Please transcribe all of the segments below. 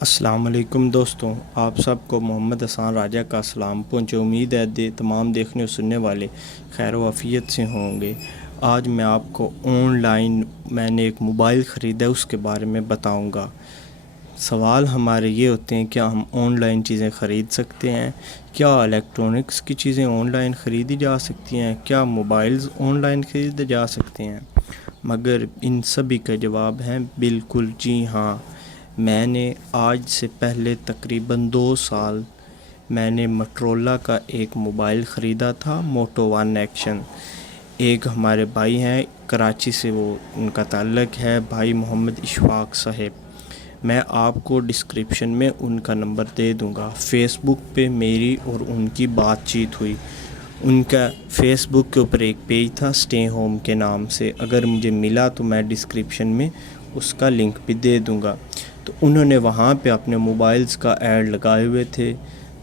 السلام علیکم دوستوں، آپ سب کو محمد حسان راجہ کا سلام پہنچے۔ امید ہے تمام دیکھنے اور سننے والے خیر و عافیت سے ہوں گے۔ آج میں آپ کو آن لائن میں نے ایک موبائل خریدا ہے، اس کے بارے میں بتاؤں گا۔ سوال ہمارے یہ ہوتے ہیں، کیا ہم آن لائن چیزیں خرید سکتے ہیں؟ کیا الیکٹرانکس کی چیزیں آن لائن خریدی جا سکتی ہیں؟ کیا موبائلز آن لائن خریدے جا سکتے ہیں؟ مگر ان سبھی کا جواب ہے بالکل جی ہاں۔ میں نے آج سے پہلے تقریباً 2 سال میں نے مٹرولا کا ایک موبائل خریدا تھا، موٹو ون ایکشن۔ ایک ہمارے بھائی ہیں کراچی سے، وہ ان کا تعلق ہے، بھائی محمد اشفاق صاحب۔ میں آپ کو ڈسکرپشن میں ان کا نمبر دے دوں گا۔ فیس بک پہ میری اور ان کی بات چیت ہوئی۔ ان کا فیس بک کے اوپر ایک پیج تھا اسٹے ہوم کے نام سے، اگر مجھے ملا تو میں ڈسکرپشن میں اس کا لنک بھی دے دوں گا۔ تو انہوں نے وہاں پہ اپنے موبائلز کا ایڈ لگائے ہوئے تھے۔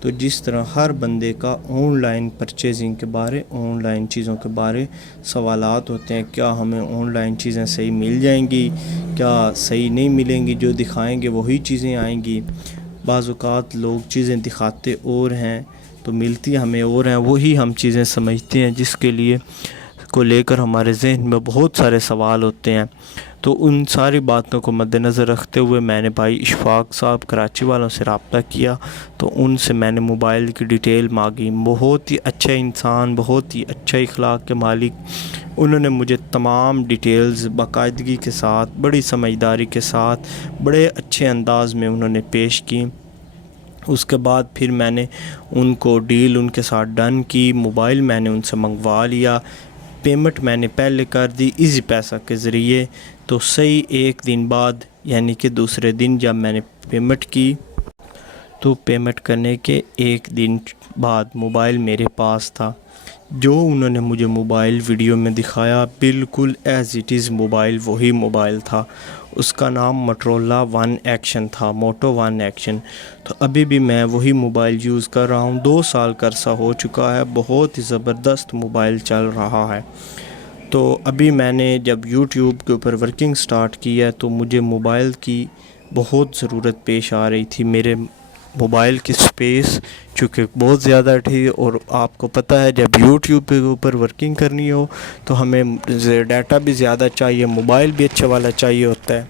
تو جس طرح ہر بندے کا آن لائن پرچیزنگ کے بارے، آن لائن چیزوں کے بارے سوالات ہوتے ہیں، کیا ہمیں آن لائن چیزیں صحیح مل جائیں گی، کیا صحیح نہیں ملیں گی، جو دکھائیں گے وہی چیزیں آئیں گی۔ بعض اوقات لوگ چیزیں دکھاتے اور ہیں تو ملتی ہمیں اور ہیں، وہی ہم چیزیں سمجھتے ہیں، جس کے لیے کو لے کر ہمارے ذہن میں بہت سارے سوال ہوتے ہیں۔ تو ان ساری باتوں کو مد نظر رکھتے ہوئے میں نے بھائی اشفاق صاحب کراچی والوں سے رابطہ کیا، تو ان سے میں نے موبائل کی ڈیٹیل مانگی۔ بہت ہی اچھا انسان، بہت ہی اچھا اخلاق کے مالک، انہوں نے مجھے تمام ڈیٹیلز باقاعدگی کے ساتھ، بڑی سمجھداری کے ساتھ، بڑے اچھے انداز میں انہوں نے پیش کی۔ اس کے بعد پھر میں نے ان کو ڈیل ان کے ساتھ ڈن کی، موبائل میں نے ان سے منگوا لیا۔ پیمنٹ میں نے پہلے کر دی ایزی پیسہ کے ذریعے۔ تو صحیح 1 دن بعد، یعنی کہ دوسرے دن جب میں نے پیمنٹ کی، تو پیمنٹ کرنے کے 1 دن بعد موبائل میرے پاس تھا۔ جو انہوں نے مجھے موبائل ویڈیو میں دکھایا، بالکل ایز اٹ از موبائل وہی موبائل تھا۔ اس کا نام مٹرولا ون ایکشن تھا، موٹو ون ایکشن۔ تو ابھی بھی میں وہی موبائل یوز کر رہا ہوں، 2 سال کا عرصہ ہو چکا ہے، بہت ہی زبردست موبائل چل رہا ہے۔ تو ابھی میں نے جب یوٹیوب کے اوپر ورکنگ سٹارٹ کی ہے تو مجھے موبائل کی بہت ضرورت پیش آ رہی تھی۔ میرے موبائل کی سپیس چونکہ بہت زیادہ تھی، اور آپ کو پتہ ہے جب یوٹیوب کے اوپر ورکنگ کرنی ہو تو ہمیں ڈیٹا بھی زیادہ چاہیے، موبائل بھی اچھے والا چاہیے ہوتا ہے،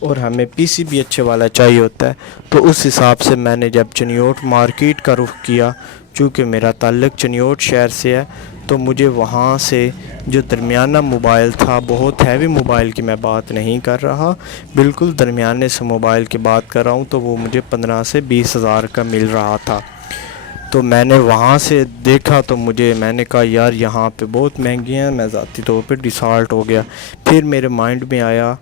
اور ہمیں پی سی بھی اچھے والا چاہیے ہوتا ہے۔ تو اس حساب سے میں نے جب چنیوٹ مارکیٹ کا رخ کیا، چونکہ میرا تعلق چنیوٹ شہر سے ہے، تو مجھے وہاں سے جو درمیانہ موبائل تھا، بہت ہیوی موبائل کی میں بات نہیں کر رہا، بالکل درمیانے سے موبائل کی بات کر رہا ہوں، تو وہ مجھے 15 سے 20 ہزار کا مل رہا تھا۔ تو میں نے وہاں سے دیکھا تو میں نے کہا یار یہاں پہ بہت مہنگی ہیں، میں ذاتی طور پہ ڈیسالٹ ہو گیا۔ پھر میرے مائنڈ میں آیا،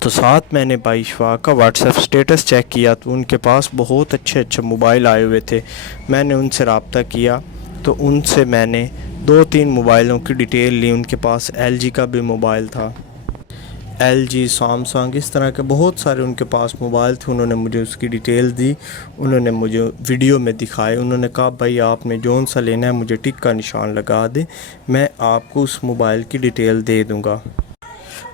تو ساتھ میں نے بھائی اشفاق کا واٹس ایپ سٹیٹس چیک کیا، تو ان کے پاس بہت اچھے موبائل آئے ہوئے تھے۔ میں نے ان سے رابطہ کیا، تو ان سے میں نے 2-3 موبائلوں کی ڈیٹیل لی۔ ان کے پاس ایل جی کا بھی موبائل تھا، ایل جی، سامسنگ، اس طرح کے بہت سارے ان کے پاس موبائل تھے۔ انہوں نے مجھے اس کی ڈیٹیل دی، انہوں نے مجھے ویڈیو میں دکھائے۔ انہوں نے کہا بھائی آپ نے جون سا لینا ہے مجھے ٹک کا نشان لگا دے، میں آپ کو اس موبائل کی ڈیٹیل دے دوں گا۔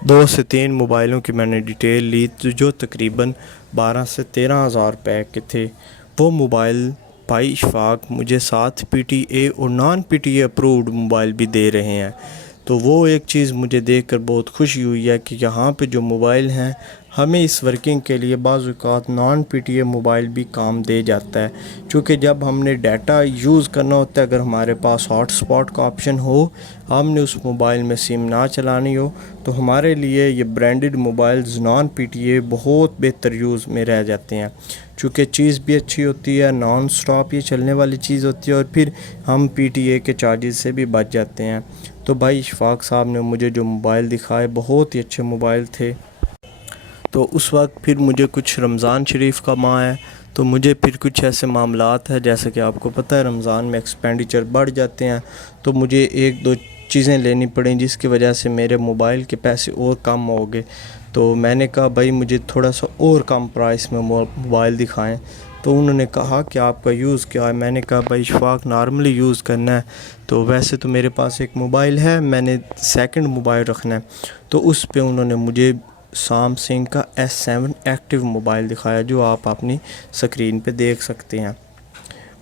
2 سے 3 موبائلوں کی میں نے ڈیٹیل لی، جو تقریباً 12 سے 13 ہزار روپے کے تھے۔ وہ موبائل بھائی اشفاق مجھے ساتھ پی ٹی اے اور naan P T A approved mobile بھی دے رہے ہیں۔ تو وہ ایک چیز مجھے دیکھ کر بہت خوشی ہوئی ہے کہ یہاں پہ جو موبائل ہیں، ہمیں اس ورکنگ کے لیے بعض اوقات naan P T A mobile بھی کام دے جاتا ہے، چونکہ جب ہم نے ڈیٹا یوز کرنا ہوتا ہے، اگر ہمارے پاس ہاٹ سپاٹ کا آپشن ہو، ہم نے اس موبائل میں سم نہ چلانی ہو، تو ہمارے لیے یہ branded mobiles naan P T A بہت بہتر یوز میں رہ جاتے ہیں، چونکہ چیز بھی اچھی ہوتی ہے، نان سٹاپ یہ چلنے والی چیز ہوتی ہے، اور پھر ہم پی ٹی اے کے چارجز سے بھی بچ جاتے ہیں۔ تو بھائی اشفاق صاحب نے مجھے جو موبائل دکھائے بہت ہی اچھے موبائل تھے۔ تو اس وقت پھر مجھے کچھ رمضان شریف کا ماہ ہے، تو مجھے پھر کچھ ایسے معاملات ہیں، جیسے کہ آپ کو پتہ ہے رمضان میں ایکسپینڈیچر بڑھ جاتے ہیں، تو مجھے 1-2 چیزیں لینی پڑیں، جس کی وجہ سے میرے موبائل کے پیسے اور کم ہو گئے۔ تو میں نے کہا بھائی مجھے تھوڑا سا اور کم پرائس میں موبائل دکھائیں۔ تو انہوں نے کہا کہ آپ کا یوز کیا ہے؟ میں نے کہا بھائی اشفاق نارملی یوز کرنا ہے، تو ویسے تو میرے پاس ایک موبائل ہے، میں نے سیکنڈ موبائل رکھنا ہے۔ تو اس پہ انہوں نے مجھے سامسنگ کا S7 ایکٹیو موبائل دکھایا جو آپ اپنی سکرین پہ دیکھ سکتے ہیں۔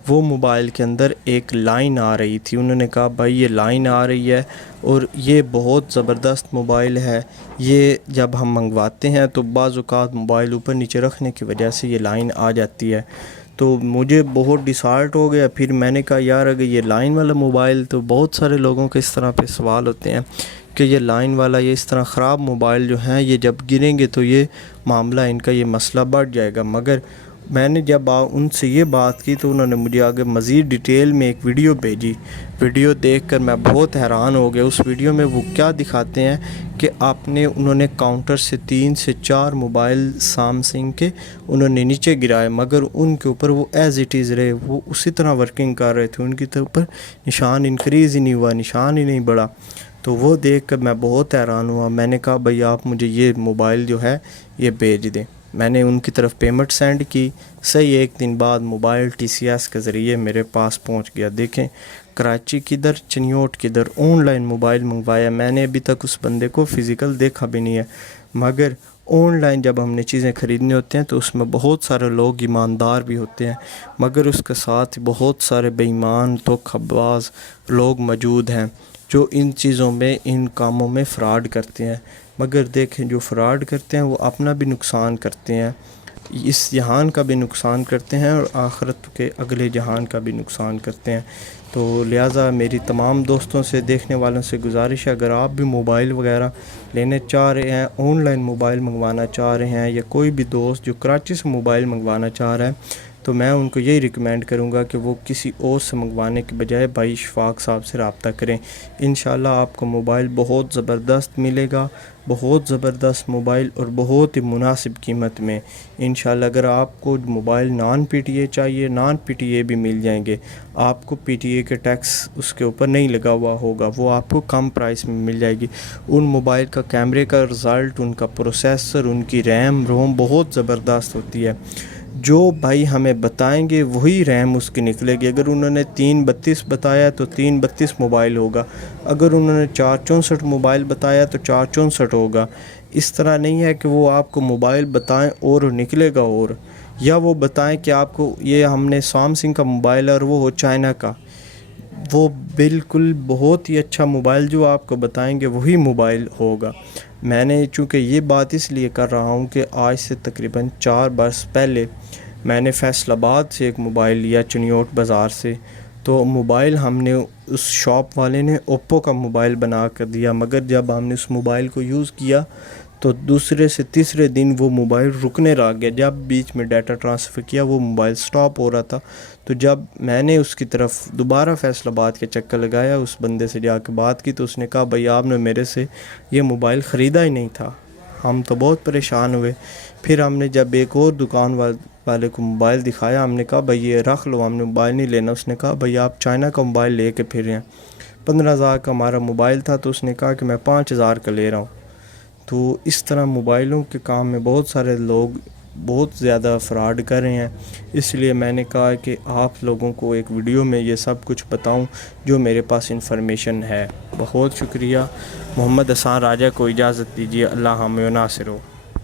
وہ موبائل کے اندر ایک لائن آ رہی تھی، انہوں نے کہا بھائی یہ لائن آ رہی ہے اور یہ بہت زبردست موبائل ہے، یہ جب ہم منگواتے ہیں تو بعض اوقات موبائل اوپر نیچے رکھنے کی وجہ سے یہ لائن آ جاتی ہے۔ تو مجھے بہت ڈسہارٹ ہو گیا، پھر میں نے کہا یار اگر یہ لائن والا موبائل، تو بہت سارے لوگوں کے اس طرح پہ سوال ہوتے ہیں کہ یہ لائن والا یہ اس طرح خراب موبائل جو ہیں یہ جب گریں گے تو یہ معاملہ ان کا یہ مسئلہ بڑھ جائے گا۔ مگر میں نے جب ان سے یہ بات کی تو انہوں نے مجھے آگے مزید ڈیٹیل میں ایک ویڈیو بھیجی۔ ویڈیو دیکھ کر میں بہت حیران ہو گیا۔ اس ویڈیو میں وہ کیا دکھاتے ہیں کہ انہوں نے کاؤنٹر سے 3 سے 4 موبائل سامسنگ کے انہوں نے نیچے گرائے، مگر ان کے اوپر وہ ایز اٹ از رہے، وہ اسی طرح ورکنگ کر رہے تھے، ان کے اوپر نشان انکریز ہی نہیں ہوا، نشان ہی نہیں بڑھا۔ تو وہ دیکھ کر میں بہت حیران ہوا۔ میں نے کہا بھئی آپ مجھے یہ موبائل جو ہے یہ بھیج دیں۔ میں نے ان کی طرف پیمنٹ سینڈ کی، صحیح 1 دن بعد موبائل TCS کے ذریعے میرے پاس پہنچ گیا۔ دیکھیں کراچی کدھر چنیوٹ کدھر، آن لائن موبائل منگوایا۔ میں نے ابھی تک اس بندے کو فزیکل دیکھا بھی نہیں ہے، مگر آن لائن جب ہم نے چیزیں خریدنے ہوتے ہیں تو اس میں بہت سارے لوگ ایماندار بھی ہوتے ہیں، مگر اس کے ساتھ بہت سارے بے ایمان دھوکہ باز لوگ موجود ہیں جو ان چیزوں میں ان کاموں میں فراڈ کرتے ہیں۔ مگر دیکھیں جو فراڈ کرتے ہیں وہ اپنا بھی نقصان کرتے ہیں، اس جہان کا بھی نقصان کرتے ہیں اور آخرت کے اگلے جہان کا بھی نقصان کرتے ہیں۔ تو لہٰذا میری تمام دوستوں سے، دیکھنے والوں سے گزارش ہے، اگر آپ بھی موبائل وغیرہ لینے چاہ رہے ہیں، آن لائن موبائل منگوانا چاہ رہے ہیں، یا کوئی بھی دوست جو کراچی سے موبائل منگوانا چاہ رہا ہے، تو میں ان کو یہی ریکمینڈ کروں گا کہ وہ کسی اور سے منگوانے کے بجائے بھائی اشفاق صاحب سے رابطہ کریں۔ انشاءاللہ آپ کو موبائل بہت زبردست ملے گا، بہت زبردست موبائل اور بہت ہی مناسب قیمت میں۔ انشاءاللہ اگر آپ کو موبائل نان PTA چاہیے، نان PTA بھی مل جائیں گے۔ آپ کو PTA کے ٹیکس اس کے اوپر نہیں لگا ہوا ہوگا، وہ آپ کو کم پرائس میں مل جائے گی۔ ان موبائل کا کیمرے کا رزلٹ، ان کا پروسیسر، ان کی ریم روم بہت زبردست ہوتی ہے۔ جو بھائی ہمیں بتائیں گے وہی ریم اس کی نکلے گی۔ اگر انہوں نے 332 بتایا تو 332 موبائل ہوگا، اگر انہوں نے 464 موبائل بتایا تو 464 ہوگا۔ اس طرح نہیں ہے کہ وہ آپ کو موبائل بتائیں اور نکلے گا اور، یا وہ بتائیں کہ آپ کو یہ ہم نے سامسنگ کا موبائل اور وہ ہو چائنا کا، وہ بالکل بہت ہی اچھا موبائل جو آپ کو بتائیں گے وہی موبائل ہوگا۔ میں نے چونکہ یہ بات اس لیے کر رہا ہوں کہ آج سے تقریباً 4 برس پہلے میں نے فیصل آباد سے ایک موبائل لیا، چنیوٹ بازار سے۔ تو موبائل ہم نے اس شاپ والے نے اوپو کا موبائل بنا کر دیا، مگر جب ہم نے اس موبائل کو یوز کیا تو دوسرے سے تیسرے دن وہ موبائل رکنے لگ گیا۔ جب بیچ میں ڈیٹا ٹرانسفر کیا وہ موبائل سٹاپ ہو رہا تھا۔ تو جب میں نے اس کی طرف دوبارہ فیصل آباد کے چکر لگایا، اس بندے سے جا کے بات کی، تو اس نے کہا بھئی آپ نے میرے سے یہ موبائل خریدا ہی نہیں تھا۔ ہم تو بہت پریشان ہوئے۔ پھر ہم نے جب ایک اور دکان والے کو موبائل دکھایا، ہم نے کہا بھئی یہ رکھ لو، ہم نے موبائل نہیں لینا۔ اس نے کہا بھئی آپ چائنا کا موبائل لے کے پھر رہے ہیں، 15,000 کا ہمارا موبائل تھا، تو اس نے کہا کہ میں 5,000 کا لے رہا ہوں۔ تو اس طرح موبائلوں کے کام میں بہت سارے لوگ بہت زیادہ فراڈ کر رہے ہیں، اس لیے میں نے کہا کہ آپ لوگوں کو ایک ویڈیو میں یہ سب کچھ بتاؤں جو میرے پاس انفارمیشن ہے۔ بہت شکریہ۔ محمد حسان راجہ کو اجازت دیجیے۔ اللہ حامل و ناصر ہو۔